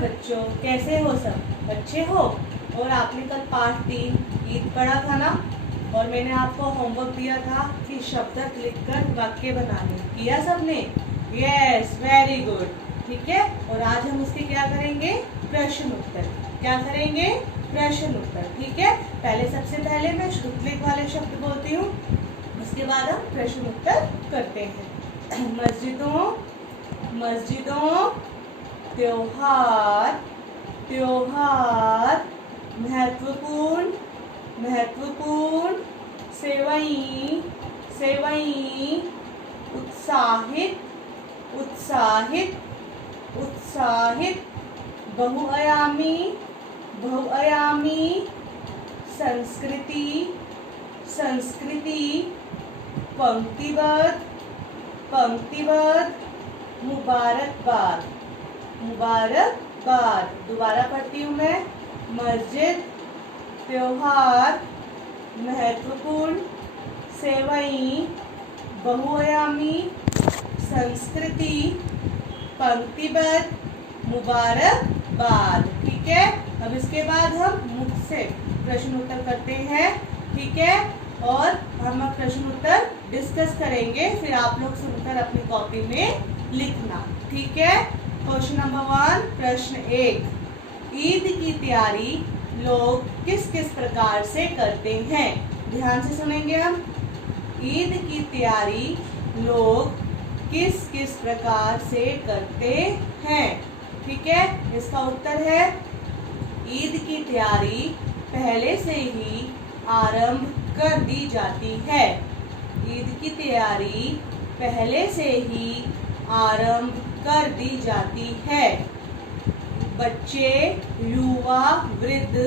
बच्चों, कैसे हो सब? अच्छे हो? और आपने कल पाठ 3 ईद पढ़ा था ना, और मैंने आपको होमवर्क दिया था कि शब्द लिखकर वाक्य बनाने। किया सबने? Yes, very good. ठीक है, और आज हम उसके क्या करेंगे? प्रश्न उत्तर। क्या करेंगे? प्रश्न उत्तर। ठीक है, सबसे पहले मैं श्रुतलेख वाले शब्द बोलती हूँ, उसके बाद हम प्रश्न उत्तर करते हैं। मस्जिदों, मस्जिदों, त्योहार, त्योहार, महत्वपूर्ण, महत्वपूर्ण, सेवई, सेवई, उत्साहित, उत्साहित, उत्साहित, बहुआयामी, बहुआयामी, संस्कृति, संस्कृति, पंक्तिबद्ध, पंक्तिबद्ध, मुबारकबाद, मुबारकबाद। दोबारा पढ़ती हूँ मैं। मस्जिद, त्योहार, महत्वपूर्ण, सेवई, बहुआयामी, संस्कृति, पंक्तिबद्ध, मुबारकबाद। ठीक है, अब इसके बाद हम मुख से प्रश्न उत्तर करते हैं। ठीक है, और हम अब प्रश्न उत्तर डिस्कस करेंगे, फिर आप लोग सुनकर अपनी कॉपी में लिखना। ठीक है, क्वेश्चन नंबर 1, प्रश्न 1, ईद की तैयारी लोग किस किस प्रकार से करते हैं? ध्यान से सुनेंगे हम। ईद की तैयारी लोग किस किस प्रकार से करते हैं? ठीक है, इसका उत्तर है ईद की तैयारी पहले से ही आरंभ कर दी जाती है। ईद की तैयारी पहले से ही आरंभ कर दी जाती है। बच्चे, युवा, वृद्ध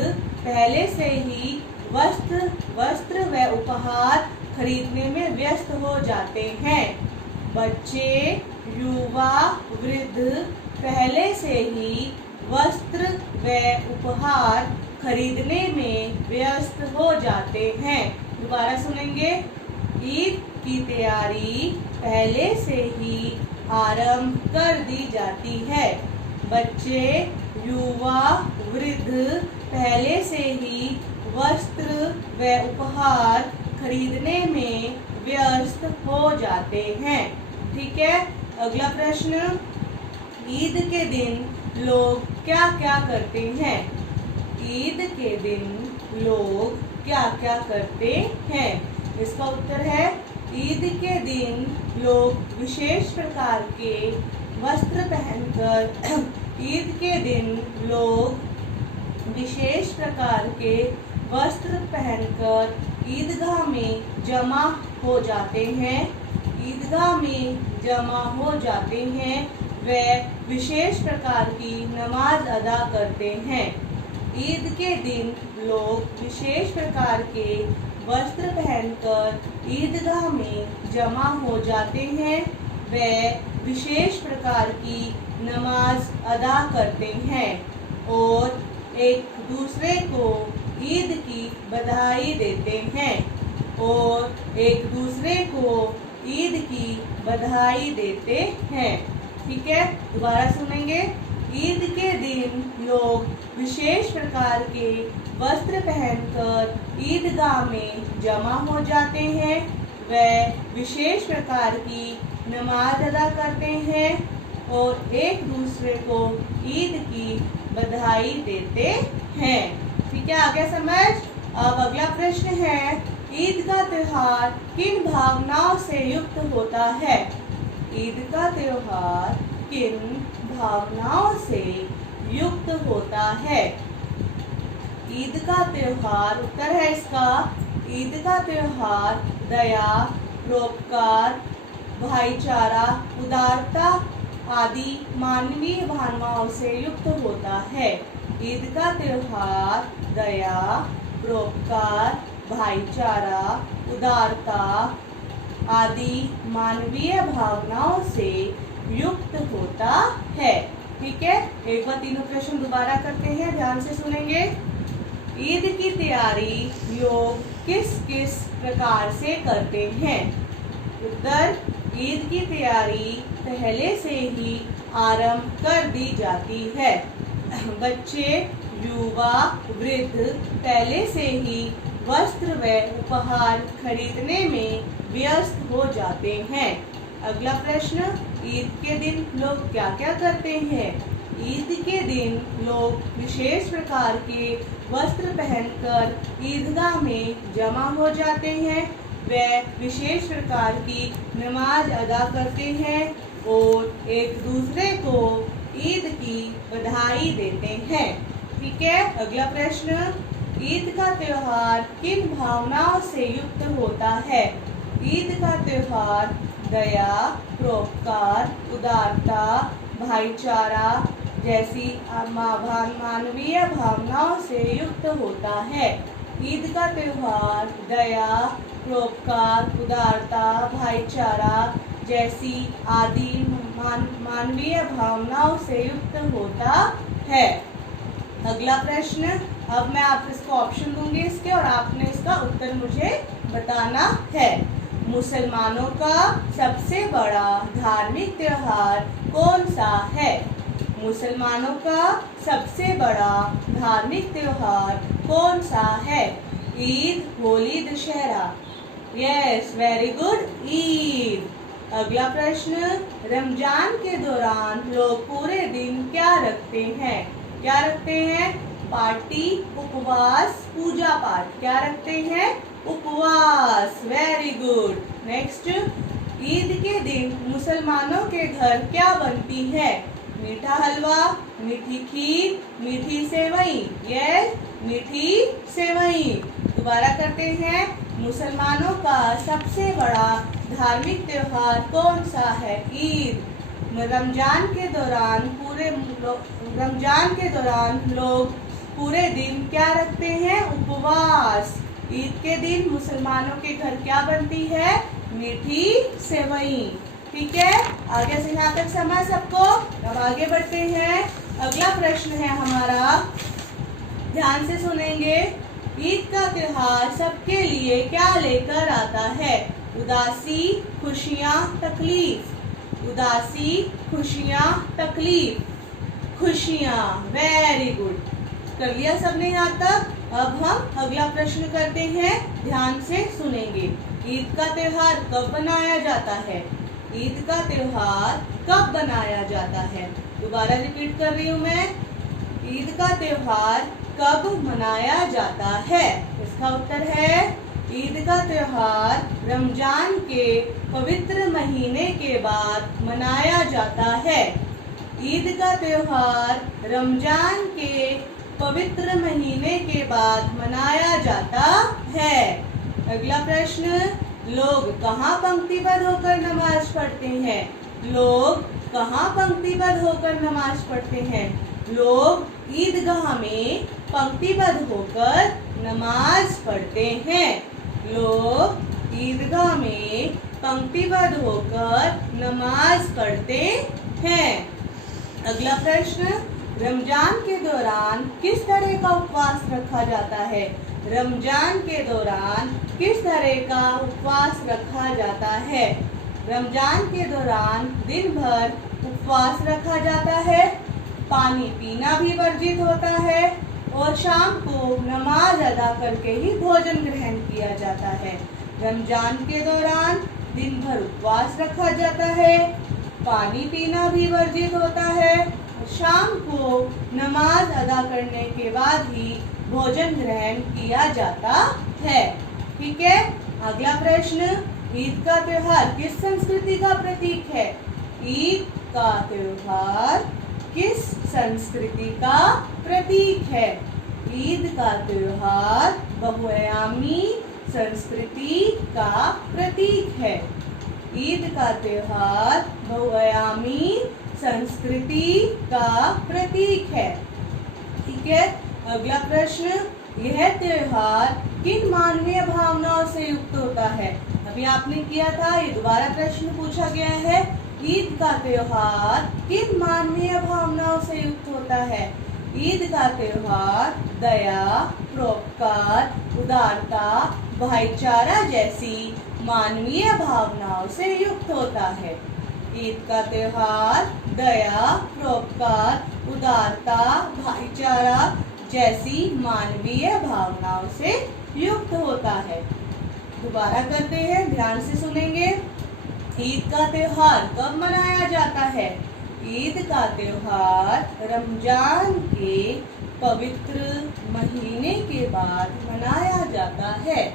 पहले से ही वस्त्र व उपहार खरीदने में व्यस्त हो जाते हैं। बच्चे, युवा, वृद्ध पहले से ही वस्त्र व उपहार खरीदने में व्यस्त हो जाते हैं। दोबारा सुनेंगे। ईद की तैयारी पहले से ही आरंभ कर दी जाती है। बच्चे, युवा, वृद्ध पहले से ही वस्त्र व उपहार खरीदने में व्यस्त हो जाते हैं। ठीक है, अगला प्रश्न, ईद के दिन लोग क्या क्या करते हैं? ईद के दिन लोग क्या क्या करते हैं? इसका उत्तर है ईद के दिन लोग विशेष प्रकार के वस्त्र पहनकर ईद के दिन लोग विशेष प्रकार के वस्त्र पहनकर ईदगाह में जमा हो जाते हैं। ईदगाह में जमा हो जाते हैं व विशेष प्रकार की नमाज अदा करते हैं। ईद के दिन लोग विशेष प्रकार के वस्त्र पहनकर ईदगाह में जमा हो जाते हैं व विशेष प्रकार की नमाज अदा करते हैं और एक दूसरे को ईद की बधाई देते हैं। और एक दूसरे को ईद की बधाई देते हैं। ठीक है, दोबारा सुनेंगे। ईद के दिन लोग विशेष प्रकार के वस्त्र पहनकर ईदगाह में जमा हो जाते हैं व विशेष प्रकार की नमाज अदा करते हैं और एक दूसरे को ईद की बधाई देते हैं। ठीक है, आगे समझ। अब अगला प्रश्न है, ईद का त्योहार किन भावनाओं से युक्त होता है? ईद का त्योहार किन भावनाओं से युक्त होता है? ईद का त्योहार, उत्तर है इसका, ईद का त्योहार दया, परोपकार, भाईचारा, उदारता आदि मानवीय भावनाओं से युक्त होता है। ईद का त्योहार दया, परोपकार, भाईचारा, उदारता आदि मानवीय भावनाओं से युक्त होता है। ठीक है, एक बार तीनों प्रश्न दोबारा करते हैं, ध्यान से सुनेंगे। ईद की तैयारी लोग किस किस प्रकार से करते हैं? उत्तर, ईद की तैयारी पहले से ही आरंभ कर दी जाती है। बच्चे, युवा, वृद्ध पहले से ही वस्त्र व उपहार खरीदने में व्यस्त हो जाते हैं। अगला प्रश्न, ईद के दिन लोग क्या क्या करते हैं? ईद के दिन लोग विशेष प्रकार के वस्त्र पहनकर ईदगाह में जमा हो जाते हैं। वे विशेष प्रकार की नमाज अदा करते हैं और एक दूसरे को ईद की बधाई देते हैं। ठीक है। अगला प्रश्न, ईद का त्योहार किन भावनाओं से युक्त होता है? ईद का त्योहार दया, परोपकार, उदारता, भाईचारा जैसी मानवीय भावनाओं से युक्त होता है। ईद का त्योहार दया, परोपकार, उदारता, भाईचारा जैसी आदि मानवीय भावनाओं से युक्त होता है। अगला प्रश्न, अब मैं आपको इसको ऑप्शन दूंगी इसके और आपने इसका उत्तर मुझे बताना है। मुसलमानों का सबसे बड़ा धार्मिक त्योहार कौन सा है? मुसलमानों का सबसे बड़ा धार्मिक त्योहार कौन सा है? Eid, Holi, Dussehra. Yes, very good, Eid. अगला प्रश्न, रमजान के दौरान लोग पूरे दिन क्या रखते हैं? क्या रखते हैं? पार्टी, उपवास, पूजा पाठ। क्या रखते हैं? उपवास। Very good. नेक्स्ट, ईद के दिन मुसलमानों के घर क्या बनती है? मीठा हलवा, मीठी खीर, मीठी सेवई। यस, मीठी सेवई। दोबारा करते हैं, मुसलमानों का सबसे बड़ा धार्मिक त्योहार कौन सा है? ईद। रमजान के दौरान लोग पूरे दिन क्या रखते हैं? उपवास। ईद के दिन मुसलमानों के घर क्या बनती है? मीठी सेवई। ठीक है, आगे से यहाँ तक समझ सबको। अब आगे बढ़ते हैं। अगला प्रश्न है हमारा, ध्यान से सुनेंगे। ईद का त्योहार सबके लिए क्या लेकर आता है? उदासी, खुशियाँ, तकलीफ। उदासी, खुशियाँ, तकलीफ। खुशियाँ। वेरी गुड, कर लिया सबने यहाँ तक। अब हम अगला प्रश्न करते हैं, ध्यान से सुनेंगे। ईद का त्योहार कब मनाया जाता है? ईद का त्योहार कब मनाया जाता है? दोबारा रिपीट कर रही हूँ मैं, ईद का त्योहार कब मनाया जाता है? इसका उत्तर है, ईद का त्योहार रमजान के पवित्र महीने के बाद मनाया जाता है। ईद का त्योहार रमजान के पवित्र महीने के बाद मनाया जाता है। अगला प्रश्न, लोग कहाँ पंक्तिबद्ध होकर नमाज पढ़ते हैं? लोग कहाँ पंक्तिबद्ध होकर नमाज पढ़ते हैं? लोग ईदगाह में पंक्तिबद्ध होकर नमाज पढ़ते हैं। लोग ईदगाह में पंक्तिबद्ध होकर नमाज पढ़ते हैं। अगला प्रश्न, रमजान के दौरान किस तरह का उपवास रखा जाता है? रमजान के दौरान किस तरह का उपवास रखा जाता है? रमजान के दौरान दिन भर उपवास रखा जाता है, पानी पीना भी वर्जित होता है और शाम को नमाज अदा करके ही भोजन ग्रहण किया जाता है। रमजान के दौरान दिन भर उपवास रखा जाता है, पानी पीना भी वर्जित होता है और शाम को नमाज अदा करने के बाद ही भोजन ग्रहण किया जाता है। ठीक है, अगला प्रश्न, ईद का त्योहार किस संस्कृति का प्रतीक है? ईद का त्योहार किस संस्कृति का प्रतीक है? ईद का त्योहार बहुआयामी संस्कृति का प्रतीक है। ईद का त्योहार बहुआयामी संस्कृति का प्रतीक है। ठीक है, अगला प्रश्न, यह त्योहार किन मानवीय भावनाओं से युक्त होता है? अभी आपने किया था, ये दोबारा प्रश्न पूछा गया है। ईद का त्योहार किन मानवीय भावनाओं से युक्त होता है? ईद का त्योहार दया, परोपकार, उदारता, भाईचारा जैसी मानवीय भावनाओं से युक्त होता है। ईद का त्योहार दया, परोपकार, उदारता, भाईचारा जैसी मानवीय भावनाओं से युक्त होता है। दोबारा करते हैं, ध्यान से सुनेंगे। ईद का त्योहार कब मनाया जाता है? ईद का त्योहार रमजान के पवित्र महीने के बाद मनाया जाता है।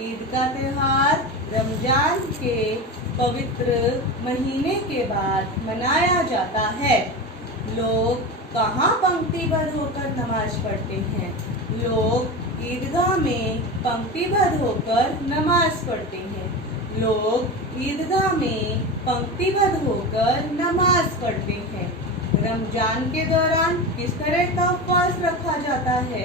ईद का त्योहार रमजान के पवित्र महीने के बाद मनाया जाता है। लोग कहाँ पंक्तिबद्ध होकर नमाज पढ़ते हैं? लोग ईदगाह में पंक्तिबद्ध होकर नमाज पढ़ते हैं। लोग ईदगाह में पंक्तिबद्ध होकर नमाज पढ़ते हैं। रमजान के दौरान किस तरह का उपवास रखा जाता है?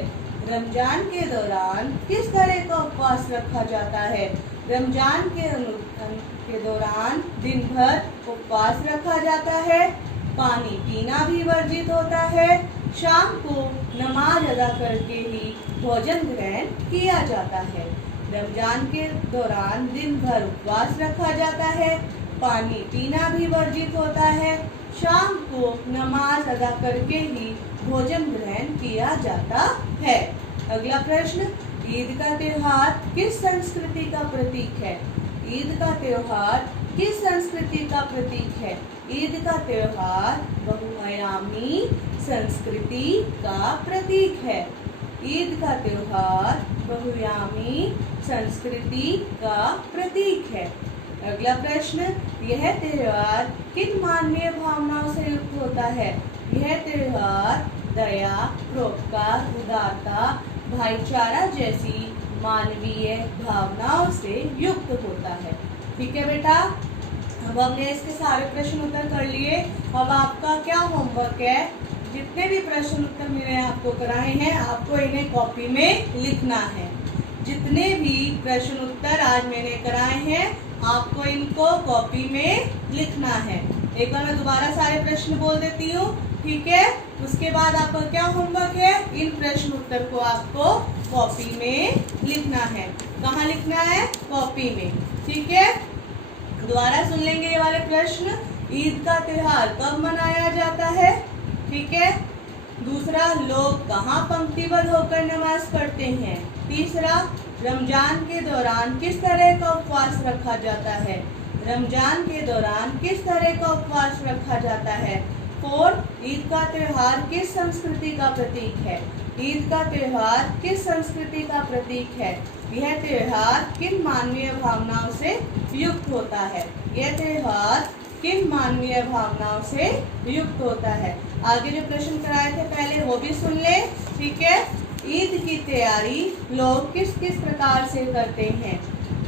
रमजान के दौरान किस तरह का उपवास रखा जाता है? रमजान के दौरान दिन भर उपवास रखा जाता है। पानी पीना भी वर्जित होता है। शाम को नमाज अदा करके ही भोजन ग्रहण किया जाता है। रमजान के दौरान दिन भर उपवास रखा जाता है। पानी पीना भी वर्जित होता है। शाम को नमाज अदा करके ही भोजन ग्रहण किया जाता है। अगला प्रश्न, ईद का त्योहार किस संस्कृति का प्रतीक है? ईद का त्योहार किस संस्कृति का प्रतीक है? ईद का त्योहार बहुआयामी संस्कृति का प्रतीक है। ईद का त्योहार बहुआयामी संस्कृति का प्रतीक है। अगला प्रश्न, यह त्योहार किन मानवीय भावनाओं से युक्त होता है? यह त्योहार दया, परोपकार, उदारता, भाईचारा जैसी मानवीय भावनाओं से युक्त होता है। ठीक है बेटा, अब हमने इसके सारे प्रश्न उत्तर कर लिए। अब आपका क्या होमवर्क है? जितने भी प्रश्न उत्तर मैंने आपको कराए हैं, आपको इन्हें कॉपी में लिखना है। जितने भी प्रश्न उत्तर आज मैंने कराए हैं, आपको इनको कॉपी में लिखना है। एक बार मैं दोबारा सारे प्रश्न बोल देती हूँ, ठीक है? उसके बाद आपका क्या होमवर्क है? इन प्रश्न उत्तर को आपको कॉपी में लिखना है। कहाँ लिखना है? कॉपी में, ठीक है? दोबारा सुन लेंगे ये वाले प्रश्न। ईद का त्योहार कब मनाया जाता है? ठीक है। दूसरा, लोग कहाँ पंक्तिबद्ध होकर नमाज पढ़ते हैं? तीसरा, रमजान के दौरान किस तरह का उपवास रखा जाता है? रमजान के दौरान किस तरह का उपवास रखा जाता है? फोर्थ, ईद का त्योहार किस संस्कृति का प्रतीक है? ईद का त्योहार किस संस्कृति का प्रतीक है? यह त्योहार किन मानवीय भावनाओं से युक्त होता है? यह त्योहार किन मानवीय भावनाओं से युक्त होता है? आगे जो प्रश्न कराए थे पहले वो भी सुन ले, ठीक है? ईद की तैयारी लोग किस किस प्रकार से करते हैं?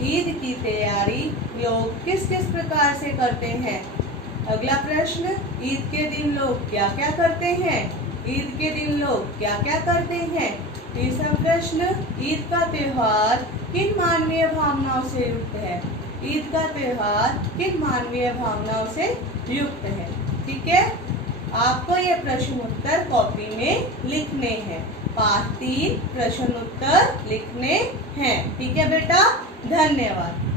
ईद की तैयारी लोग किस किस प्रकार से करते हैं? अगला प्रश्न, ईद के दिन लोग क्या क्या करते हैं? ईद के दिन लोग क्या क्या करते हैं? तीसरा प्रश्न, ईद का त्योहार किन मानवीय भावनाओं से युक्त है? ईद का त्योहार किन मानवीय भावनाओं से युक्त है? ठीक है, आपको ये प्रश्न उत्तर कॉपी में लिखने हैं। पाठ 3 प्रश्न उत्तर लिखने हैं। ठीक है बेटा, धन्यवाद।